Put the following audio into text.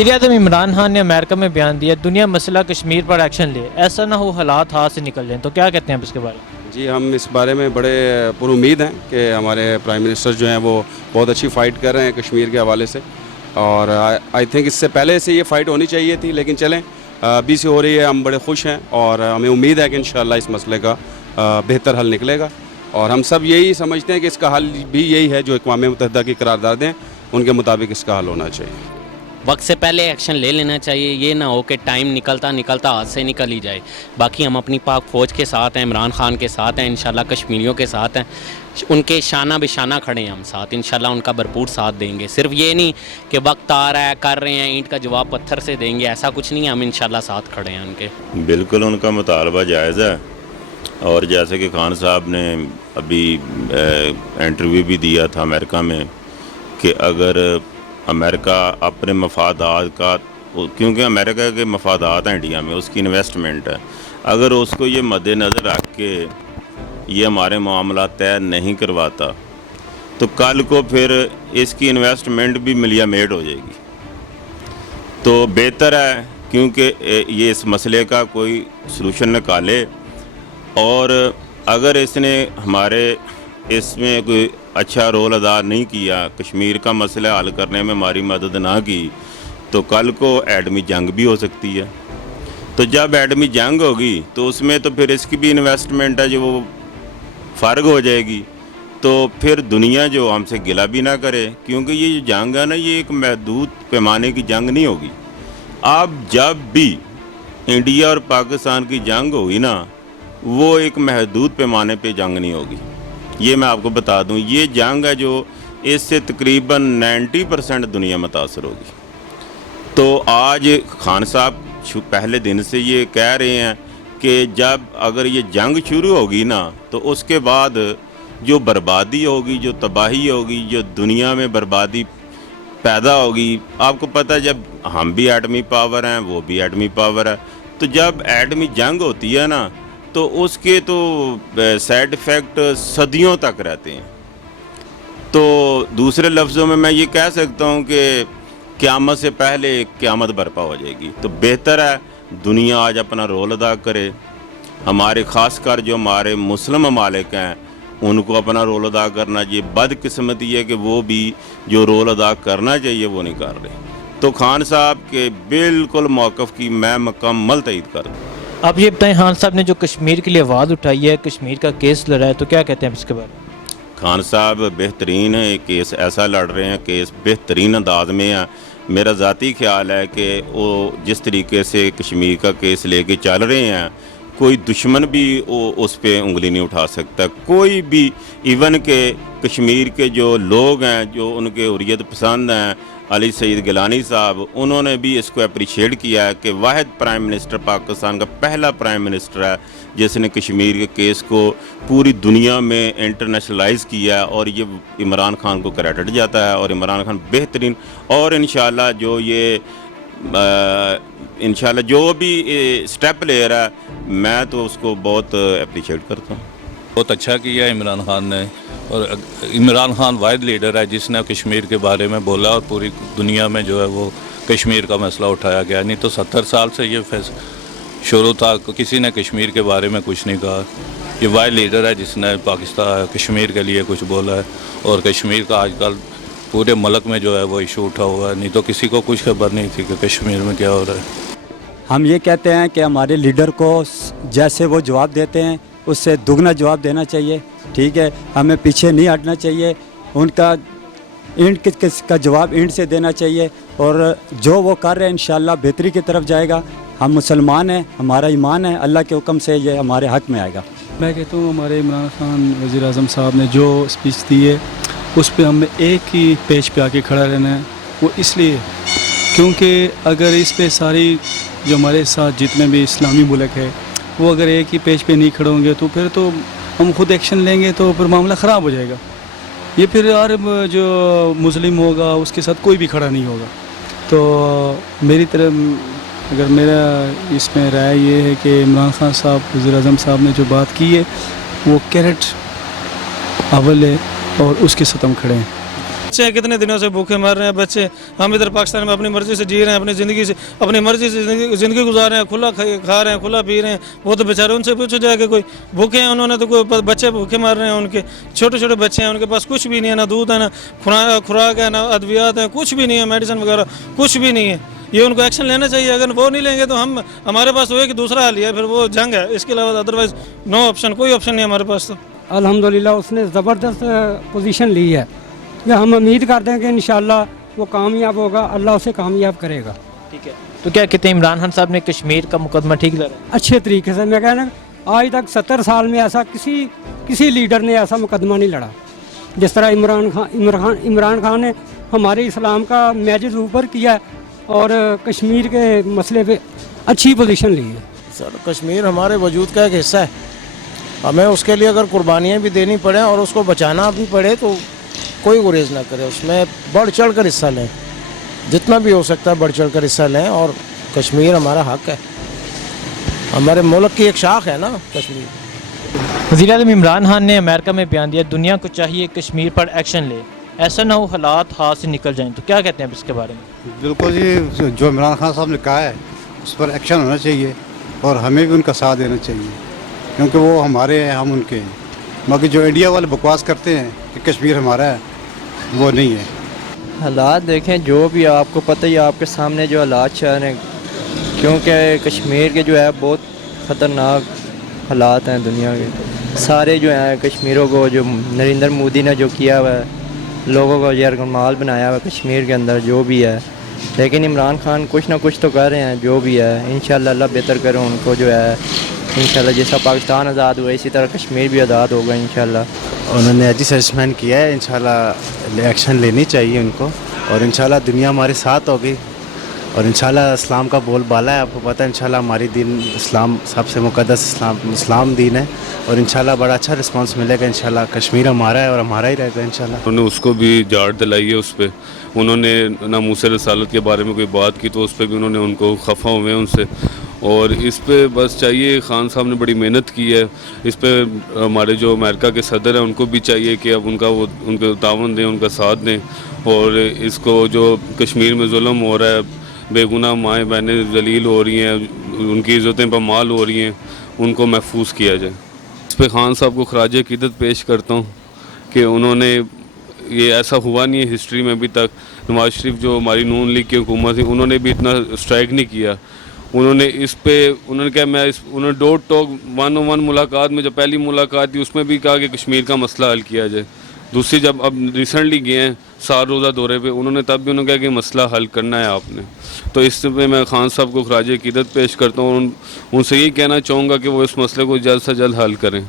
वज़ीर-ए-आज़म इमरान खान ने अमेरिका में बयान दिया दुनिया मसला कश्मीर पर एक्शन ले, ऐसा ना हो हालात हाथ से निकल जाएं, तो क्या कहते हैं आप इसके बारे में? जी, हम इस बारे में बड़े पुरुमीद हैं कि हमारे प्राइम मिनिस्टर जो हैं वो बहुत अच्छी फ़ाइट कर रहे हैं कश्मीर के हवाले से, और आई थिंक इससे पहले से ये फ़ाइट होनी चाहिए थी, लेकिन चलें अभी से हो रही है। हम बड़े खुश हैं और हमें उम्मीद है कि इंशाअल्लाह इस मसले का बेहतर हल निकलेगा, और हम सब यही समझते हैं कि इसका हल भी यही है जो अक़वाम मुत्तहिदा की करारदादें हैं उनके मुताबिक इसका हल होना चाहिए। वक्त से पहले एक्शन ले लेना चाहिए, ये ना हो कि टाइम निकलता निकलता हाथ से निकल ही जाए। बाकी हम अपनी पाक फ़ौज के साथ हैं, इमरान खान के साथ हैं, इंशाल्लाह कश्मीरियों के साथ हैं, उनके शाना बिशाना खड़े हैं हम साथ, इंशाल्लाह उनका भरपूर साथ देंगे। सिर्फ ये नहीं कि वक्त आ रहा है कर रहे हैं, ईंट का जवाब पत्थर से देंगे, ऐसा कुछ नहीं है, हम इंशाल्लाह साथ खड़े हैं उनके। बिल्कुल उनका मुतालबा जायज़ है, और जैसे कि खान साहब ने अभी इंटरव्यू भी दिया था अमेरिका में कि अगर अमेरिका अपने मफादात का, क्योंकि अमेरिका के मफादात हैं इंडिया में, उसकी इन्वेस्टमेंट है, अगर उसको ये मद्देनज़र रख के ये हमारे मामला तय नहीं करवाता तो कल को फिर इसकी इन्वेस्टमेंट भी मिलिया मेड हो जाएगी। तो बेहतर है क्योंकि ये इस मसले का कोई सलूशन निकाले, और अगर इसने हमारे इसमें कोई अच्छा रोल अदा नहीं किया, कश्मीर का मसला हल करने में हमारी मदद ना की, तो कल को एटमी जंग भी हो सकती है। तो जब एटमी जंग होगी तो उसमें तो फिर इसकी भी इन्वेस्टमेंट है जो वो फ़र्ग हो जाएगी, तो फिर दुनिया जो हमसे गिला भी ना करे, क्योंकि ये जो जंग है ना, ये एक महदूद पैमाने की जंग नहीं होगी। अब जब भी इंडिया और पाकिस्तान की जंग होगी ना, वो एक महदूद पैमाने पे जंग नहीं होगी। ये मैं आपको बता दूं, ये जंग है जो इससे तकरीबन 90% दुनिया मुतासर होगी। तो आज खान साहब पहले दिन से ये कह रहे हैं कि जब अगर ये जंग शुरू होगी ना, तो उसके बाद जो बर्बादी होगी, जो तबाही होगी, जो दुनिया में बर्बादी पैदा होगी, आपको पता है जब हम भी एटमी पावर हैं, वो भी एटमी पावर है, तो जब एटमी जंग होती है ना, तो उसके तो साइड इफ़ेक्ट सदियों तक रहते हैं। तो दूसरे लफ्ज़ों में मैं ये कह सकता हूँ कि क़यामत से पहले क़यामत बर्पा हो जाएगी। तो बेहतर है दुनिया आज अपना रोल अदा करे, हमारे ख़ासकर जो हमारे मुस्लिम ममालिक हैं उनको अपना रोल अदा करना चाहिए। बदकिस्मती है कि वो भी जो रोल अदा करना चाहिए वो नहीं कर रहे। तो खान साहब के बिल्कुल मौक़िफ़ की मैं मुकम्मल तईद करता हूँ। आप ये बताएं, खान साहब ने जो कश्मीर के लिए आवाज़ उठाई है, कश्मीर का केस लड़ा है, तो क्या कहते हैं आप इसके बारे में? खान साहब बेहतरीन केस ऐसा लड़ रहे हैं, केस बेहतरीन अंदाज में है। मेरा ज़ाती ख्याल है कि वो जिस तरीके से कश्मीर का केस लेके चल रहे हैं, कोई दुश्मन भी उस पर उंगली नहीं उठा सकता, कोई भी। इवन के कश्मीर के जो लोग हैं, जो उनके हुर्रियत पसंद हैं, अली सईद गिलानी साहब, उन्होंने भी इसको अप्रिशिएट किया है कि वाहिद प्राइम मिनिस्टर पाकिस्तान का पहला प्राइम मिनिस्टर है जिसने कश्मीर के केस को पूरी दुनिया में इंटरनेशनलाइज किया है, और ये इमरान खान को क्रेडिट जाता है। और इमरान खान बेहतरीन, और इंशाल्लाह जो ये इंशाल्लाह जो भी स्टेप ले रहा है, मैं तो उसको बहुत अप्रिशिएट करता हूँ। बहुत अच्छा किया इमरान खान ने, और इमरान खान वाहिद लीडर है जिसने कश्मीर के बारे में बोला, और पूरी दुनिया में जो है वो कश्मीर का मसला उठाया गया। नहीं तो 70 साल से ये शुरू था, किसी ने कश्मीर के बारे में कुछ नहीं कहा। ये वाहिद लीडर है जिसने पाकिस्तान कश्मीर के लिए कुछ बोला है, और कश्मीर का आजकल पूरे मुल्क में जो है वो इशू उठा हुआ है, नहीं तो किसी को कुछ खबर नहीं थी कि कश्मीर में क्या हो रहा है। हम ये कहते हैं कि हमारे लीडर को जैसे वो जवाब देते हैं उससे दुगना जवाब देना चाहिए, ठीक है। हमें पीछे नहीं हटना चाहिए, उनका इंट का जवाब इंट से देना चाहिए, और जो वो कर रहे हैं इंशाल्लाह बेहतरी की तरफ जाएगा। हम मुसलमान हैं, हमारा ईमान है, अल्लाह के हुक्म से ये हमारे हक़ में आएगा। मैं कहता हूँ हमारे इमरान खान वज़ीर-ए-आज़म साहब ने जो स्पीच दी है उस पर हमें एक ही पेज पे आके खड़ा रहना है। वो इसलिए क्योंकि अगर इस पे सारी जो हमारे साथ जितने भी इस्लामी मुल्क है वो अगर एक ही पेज पे नहीं खड़े होंगे तो फिर तो हम खुद एक्शन लेंगे तो फिर मामला ख़राब हो जाएगा। ये फिर हर जो मुस्लिम होगा उसके साथ कोई भी खड़ा नहीं होगा। तो मेरी तरफ अगर मेरा इसमें राय ये है कि इमरान खान साहब वज़ीर-ए-आज़म साहब ने जो बात की है वो कैरेट अव्वल है और उसके साथ हम खड़े हैं। बच्चे कितने दिनों से भूखे मर रहे हैं बच्चे, हम इधर पाकिस्तान में अपनी मर्जी से जी रहे हैं, अपनी ज़िंदगी से अपनी मर्जी से ज़िंदगी गुजार रहे हैं, खुला खा रहे हैं, खुला पी रहे हैं। वो तो बेचारे, उनसे पूछो जाके, कोई भूखे हैं उन्होंने तो, कोई बच्चे भूखे मर रहे हैं, उनके छोटे छोटे बच्चे हैं, उनके पास कुछ भी नहीं है, ना दूध है, ना खुराक है, ना अद्वियात है, कुछ भी नहीं है, मेडिसिन वगैरह कुछ भी नहीं है। ये उनको एक्शन लेना चाहिए। अगर वो नहीं लेंगे तो हमारे पास वो है कि दूसरा हल है, फिर वो जंग है, इसके अलावा अदरवाइज नो ऑप्शन, कोई ऑप्शन नहीं है हमारे पास। तो अल्हम्दुलिल्लाह उसने ज़बरदस्त पोजीशन ली है, कि हम उम्मीद करते हैं कि इंशाल्लाह वो कामयाब होगा, अल्लाह उसे कामयाब करेगा। ठीक है, तो क्या कहते हैं इमरान खान साहब ने कश्मीर का मुकदमा ठीक लड़ा? अच्छे तरीके से। मैं कहना आज तक 70 साल में ऐसा किसी लीडर ने ऐसा मुकदमा नहीं लड़ा जिस तरह इमरान खान ने हमारे इस्लाम का मैजिज ऊपर किया और कश्मीर के मसले पे अच्छी पोजीशन ली है। सर कश्मीर हमारे वजूद का एक हिस्सा है, हमें उसके लिए अगर कुर्बानियाँ भी देनी पड़े और उसको बचाना भी पड़े तो कोई गुरेज ना करे, उसमें बढ़ चढ़ कर हिस्सा लें, जितना भी हो सकता है बढ़ चढ़ कर हिस्सा लें। और कश्मीर हमारा हक है, हमारे मुल्क की एक शाख है ना कश्मीर। वज़ीर-ए-आज़म इमरान खान ने अमेरिका में बयान दिया, दुनिया को चाहिए कश्मीर पर एक्शन ले, ऐसा ना हो हालात हाथ से निकल जाएं। तो क्या कहते हैं आप इसके बारे में? बिल्कुल जी, जो इमरान खान साहब ने कहा है उस पर एक्शन होना चाहिए और हमें भी उनका साथ देना चाहिए, क्योंकि वो हमारे हैं, हम उनके हैं। बाकी जो इंडिया वाले बकवास करते हैं कि कश्मीर हमारा है, वो नहीं है। हालात देखें, जो भी आपको पता ही, आपके सामने जो हालात चल रहे हैं, क्योंकि कश्मीर के जो है बहुत ख़तरनाक हालात हैं दुनिया के। सारे जो हैं कश्मीरों को, जो नरेंद्र मोदी ने जो किया हुआ है, लोगों को यरगमाल बनाया हुआ कश्मीर के अंदर जो भी है, लेकिन इमरान खान कुछ ना कुछ तो कर रहे हैं जो भी है। इंशाल्लाह अल्लाह बेहतर करे उनको, जो है इंशाल्लाह जैसा पाकिस्तान आज़ाद हुआ इसी तरह कश्मीर भी आज़ाद होगा इंशाल्लाह। उन्होंने अच्छी सजेशमेंट किया है, इंशाल्लाह एक्शन लेनी चाहिए उनको, और इंशाल्लाह दुनिया हमारे साथ होगी, और इंशाल्लाह इस्लाम का बोलबाला है, आपको पता है। इंशाल्लाह हमारी दीन इस्लाम सबसे मुक़द्दस इस्लाम दीन है, और इंशाल्लाह बड़ा अच्छा रिस्पांस मिलेगा। इंशाल्लाह कश्मीर हमारा है और हमारा ही रहेगा इंशाल्लाह। उन्होंने उसको भी जाड़ दिलाई है उस पर, उन्होंने ना मूसा रसालत के बारे में कोई बात की तो उस पर भी उन्होंने उनको खफा हुए हैं उनसे। और इस पे बस चाहिए, खान साहब ने बड़ी मेहनत की है इस पे, हमारे जो अमेरिका के सदर हैं उनको भी चाहिए कि अब उनको तावन दें, उनका साथ दें, और इसको जो कश्मीर में जुल्म हो रहा है, बेगुनाह माएँ बहनें जलील हो रही हैं, उनकी इज़्ज़तें पामाल हो रही हैं, उनको महफूज किया जाए। इस पे खान साहब को खराज अक़ीदत पेश करता हूँ कि उन्होंने, ये ऐसा हुआ नहीं है हिस्ट्री में अभी तक, नवाज शरीफ जो हमारी नून लीग की हुकूमत थी उन्होंने भी इतना स्ट्राइक नहीं किया। उन्होंने इस पे उन्होंने कहा उन्होंने डोर टॉक 1-on-1 मुलाकात में, जब पहली मुलाकात थी उसमें भी कहा कि कश्मीर का मसला हल किया जाए। दूसरी जब अब रिसेंटली गए हैं 4 रोज़ा दौरे पे, उन्होंने तब भी उन्होंने कहा कि मसला हल करना है आपने। तो इस पे मैं खान साहब को खराज अक़ीदत पेश करता हूँ, उनसे यही कहना चाहूँगा कि वो इस मसले को जल्द से जल्द हल करें।